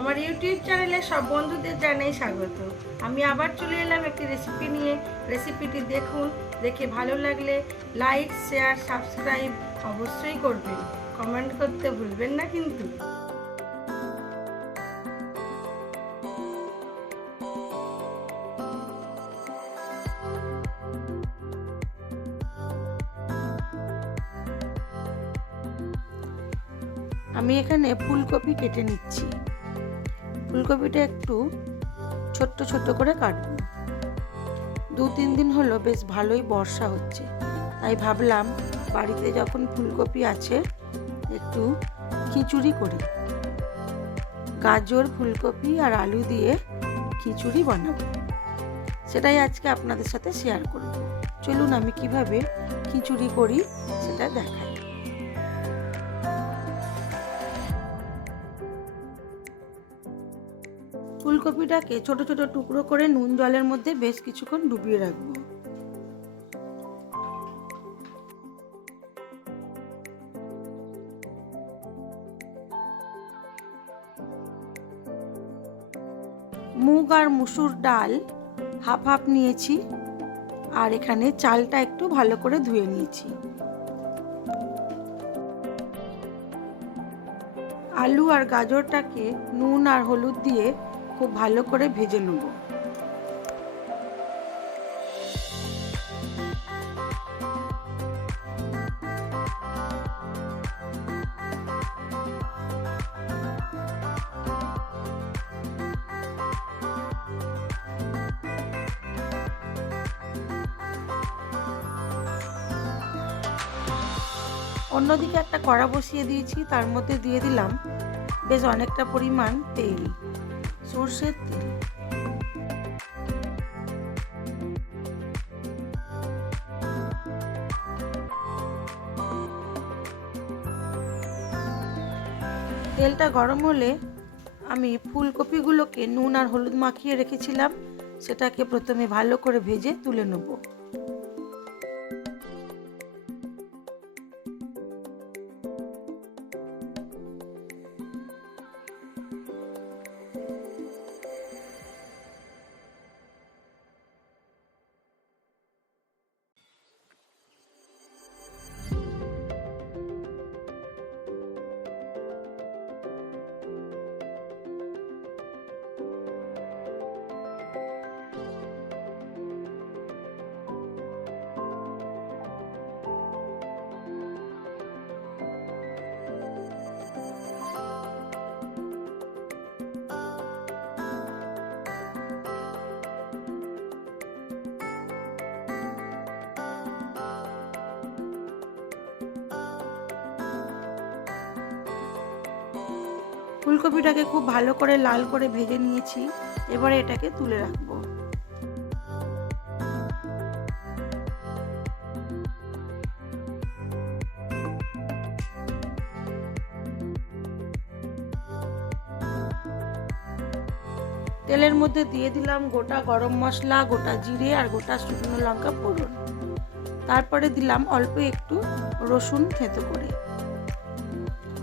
আমার ইউটিউব চ্যানেলে সব বন্ধুদের জানাই স্বাগত। আমি আবার চলে এলাম একটি রেসিপি নিয়ে। রেসিপিটি দেখুন, দেখে ভালো লাগলে লাইক শেয়ার সাবস্ক্রাইব অবশ্যই করবেন। কমেন্ট করতে ভুলবেন না কিন্তু। আমি এখানে ফুলকপি কেটে নিচ্ছি। ফুলকপিটা একটু ছোট্ট ছোট্ট করে কাটবো। দু, তিন দিন হলো বেশ ভালোই বর্ষা হচ্ছে। তাই ভাবলাম বাড়িতে যখন ফুলকপি আছে, একটু খিচুড়ি করি। গাজর, ফুলকপি আর আলু দিয়ে খিচুড়ি বানাবো। সেটাই আজকে আপনাদের সাথে শেয়ার করব। চলুন আমি কীভাবে খিচুড়ি করি সেটা দেখাই। ফুলকপিটাকে ছোট ছোট টুকরো করে নুন জলের মধ্যে বেশ কিছুক্ষণ ডুবিয়ে রাখব। মুগ আর মুসুর ডাল হাফ হাফ নিয়েছি আর এখানে চালটা একটু ভালো করে ধুয়ে নিয়েছি। আলু আর গাজরটাকে নুন আর হলুদ দিয়ে খুব ভালো করে ভেজে নেব। অন্যদিকে একটা কড়া বসিয়ে দিয়েছি, তার মধ্যে দিয়ে দিলাম বেশ অনেকটা পরিমাণ তেল। সর্ষের তেল। তেলটা গরম হলে আমি ফুলকপিগুলোকে নুন আর হলুদ মাখিয়ে রেখেছিলাম। সেটাকে প্রথমে ভালো করে ভেজে তুলে নেব। ফুলকপিটাকে খুব ভালো করে লাল করে ভেজে নিয়েছি। এবারে এটাকে তুলে রাখব। তেলের মধ্যে দিয়ে দিলাম গোটা গরম মশলা, গোটা জিরে আর গোটা শুকনো লঙ্কা ফোড়ন। তারপরে দিলাম অল্প একটু রসুন থেতো করে।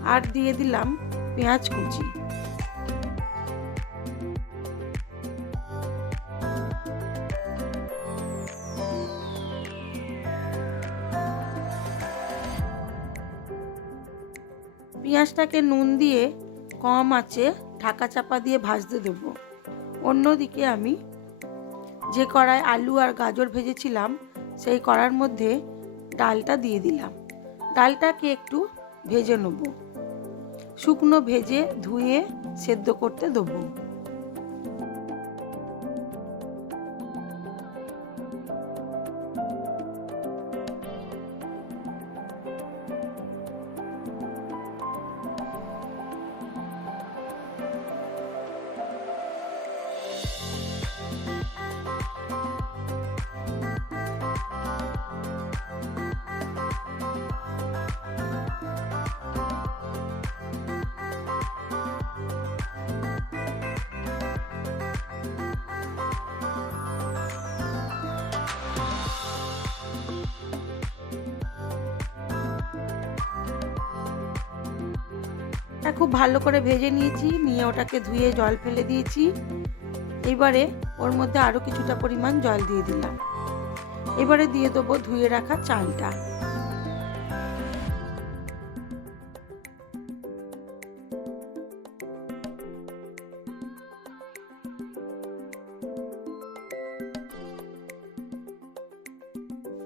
আর দিয়ে দিলাম পেঁয়াজ কুচি। পেঁয়াজটাকে নুন দিয়ে কম আঁচে ঢাকা চাপা দিয়ে ভাজতে দেবো। অন্যদিকে আমি যে কড়ায় আলু আর গাজর ভেজেছিলাম, সেই কড়ার মধ্যে ডালটা দিয়ে দিলাম। ডালটাকে একটু ভেজে নেব। শুকনো ভেজে ধুয়ে সেদ্ধ করতে দেবো। হ্যাঁ খুব ভালো করে ভেজে নিয়েছি, নিয়ে ওটাকে ধুয়ে জল ফেলে দিয়েছি। এবারে ওর মধ্যে আরও কিছুটা পরিমাণ জল দিয়ে দিলাম। এবারে দিয়ে দেবো ধুয়ে রাখা চালটা।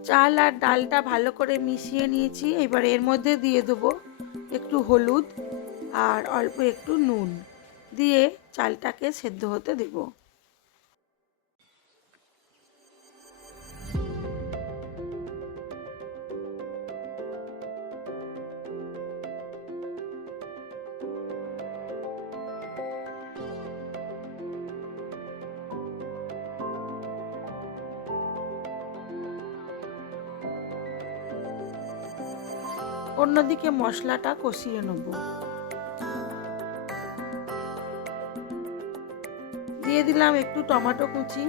চাল আর ডালটা ভালো করে মিশিয়ে নিয়েছি। এবার এর মধ্যে দিয়ে দেবো একটু হলুদ। আর অল্প একটু নুন দিয়ে চালটাকে সেদ্ধ হতে দেবো। অন্যদিকে মশলাটা কষিয়ে নেব। দিয়ে দিলাম একটু টমেটো কুচি।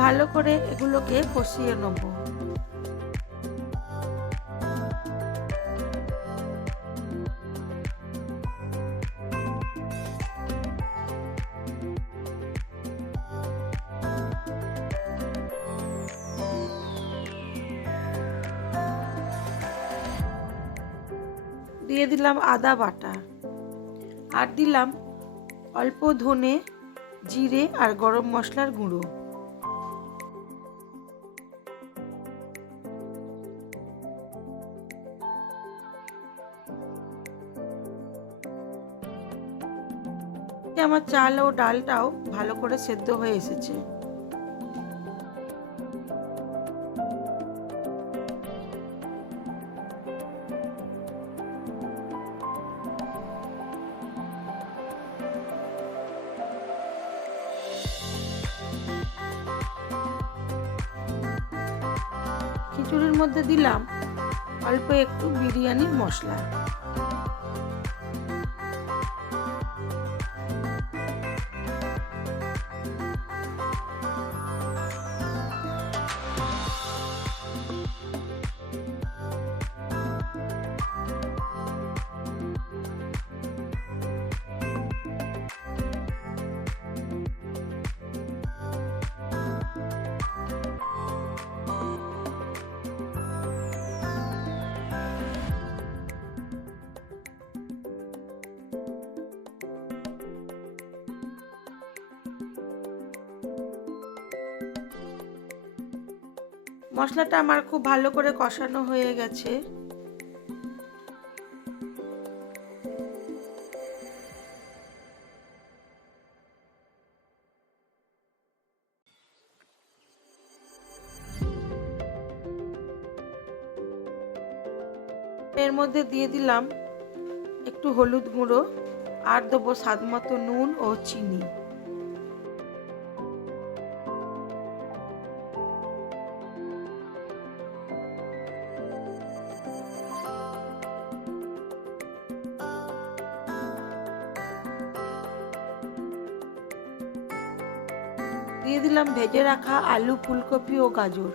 ভালো করে এগুলোকে কষিয়ে নেব। দিয়ে দিলাম আদা বাটা আর দিলাম অল্প ধনে, জিরে আর গরম মশলার গুঁড়ো। আমার চাল ও ডালটাও ভালো করে সেদ্ধ হয়ে এসেছে। খিচুড়ির মধ্যে দিলাম অল্প একটু বিরিয়ানির মশলা। মশলাটা আমার খুব ভালো করে কষানো হয়ে গেছে। এর মধ্যে দিয়ে দিলাম একটু হলুদ গুঁড়ো, আর দেবো স্বাদ মতো নুন ও চিনি। দিয়ে দিলাম ভেজে রাখা আলু ফুলকপি ও গাজর।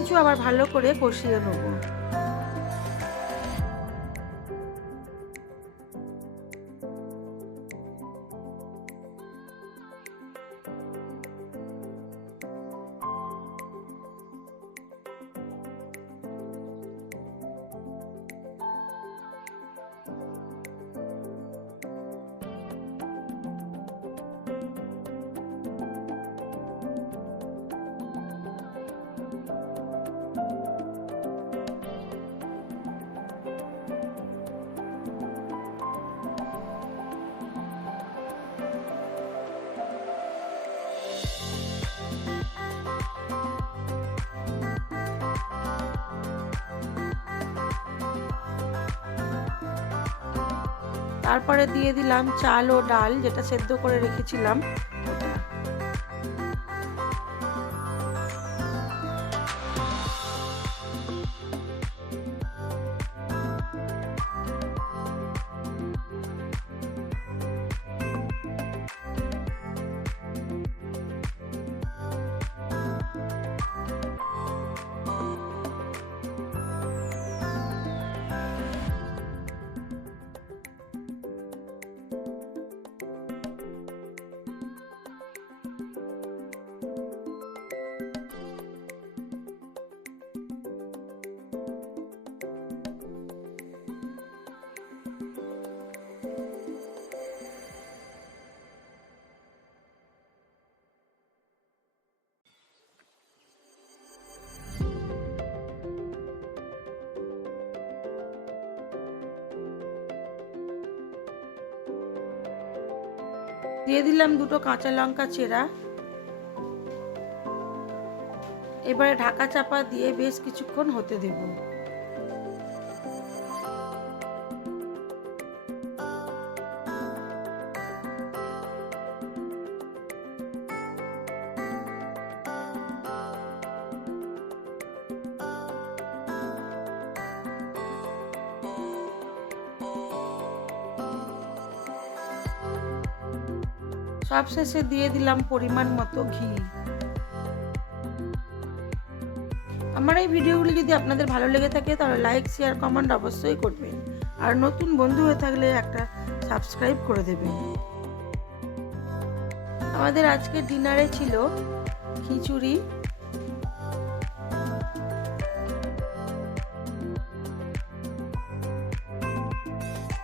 কিছু আবার ভালো করে কষিয়ে নেব। তারপরে দিয়ে দিলাম চাল ও ডাল যেটা সেদ্ধ করে রেখেছিলাম। দিয়ে দিলাম দুটো কাঁচা লঙ্কা চেরা। এবারে ঢাকা চাপা দিয়ে বেশ কিছুক্ষণ হতে দেব। সবশেষে দিয়ে দিলাম পরিমাণ মতো ঘি। আমার এই ভিডিওগুলি যদি আপনাদের ভালো লেগে থাকে, তাহলে লাইক শেয়ার কমেন্ট অবশ্যই করবেন। আর নতুন বন্ধু হয়ে থাকলে একটা সাবস্ক্রাইব করে দেবেন। আমাদের আজকের ডিনারে ছিল খিচুড়ি।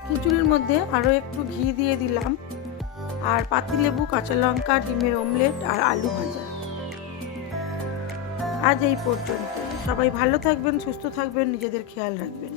খিচুড়ির মধ্যে আরও একটু ঘি দিয়ে দিলাম। আর পাতিলেবু কাঁচা লঙ্কা, ডিমের অমলেট আর আলু ভাজা। আজ এই পর্যন্ত সবাই ভালো থাকবেন, সুস্থ থাকবেন, নিজেদের খেয়াল রাখবেন।